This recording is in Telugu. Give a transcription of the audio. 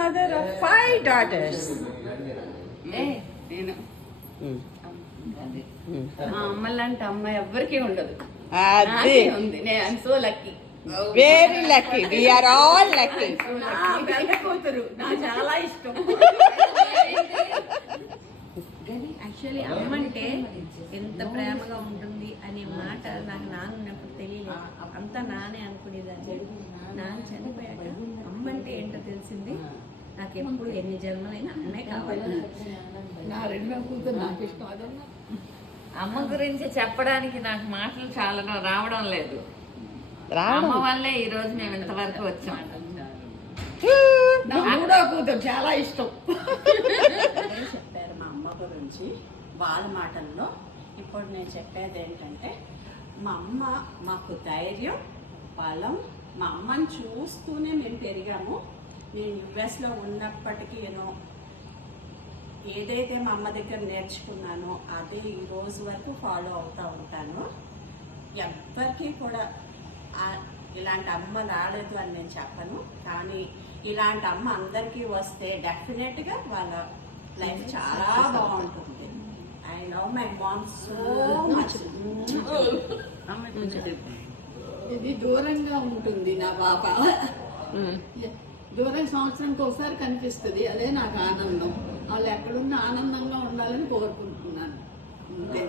mother of 5 daughters. నేను మా అమ్మ లాంటి అమ్మాయి ఎవ్వరికీ ఉండదు. అది ఉంది. నేను so lucky, very lucky. We are all lucky. పెద్ద కూతురు నాకు చాలా ఇష్టం. యాక్చువల్లీ అమ్మ అంటే ఎంత ప్రేమగా ఉంటుంది అనే మాట నాకు నాన్న ఉన్నప్పుడు తెలియలేదు. అంతా నానే అనుకునేదాన్ని. నాన్న చనిపోయాక అమ్మ అంటే ఏంటో తెలిసింది. నాకు ఎప్పుడు ఎన్ని జన్మలైనా అమ్మే కావాలి. నా రెండో కూతురు నాకు ఇష్టం. అదన్నా అమ్మ గురించి చెప్పడానికి నాకు మాటలు చాలా రావడం లేదు. అమ్మ వల్లే ఈ రోజు మేము ఇంతవరకు వచ్చాం. నా మూడో కూతురు చాలా ఇష్టం. చెప్పారు మా అమ్మ గురించి వాళ్ళ మాటల్లో. ఇప్పుడు నేను చెప్పేది ఏంటంటే, మా అమ్మ మాకు ధైర్యం, బలం. మా అమ్మని చూస్తూనే మేము పెరిగాము. నేను యుఎస్లో ఉన్నప్పటికీ ఏదైతే మా అమ్మ దగ్గర నేర్చుకున్నానో అదే ఈ రోజు వరకు ఫాలో అవుతూ ఉంటాను. ఎవ్వరికీ కూడా ఇలాంటి అమ్మ రాలేదు అని నేను చెప్పను, కానీ ఇలాంటి అమ్మ అందరికీ వస్తే డెఫినెట్గా వాళ్ళ లైఫ్ చాలా బాగుంటుంది. I love my mom so much. ఇది దూరంగా ఉంటుంది నా పాప. దూరం సంవత్సరానికి ఒకసారి కనిపిస్తుంది. అదే నాకు ఆనందం. వాళ్ళు ఎక్కడున్న ఆనందంగా ఉండాలని కోరుకుంటున్నాను. అంతే.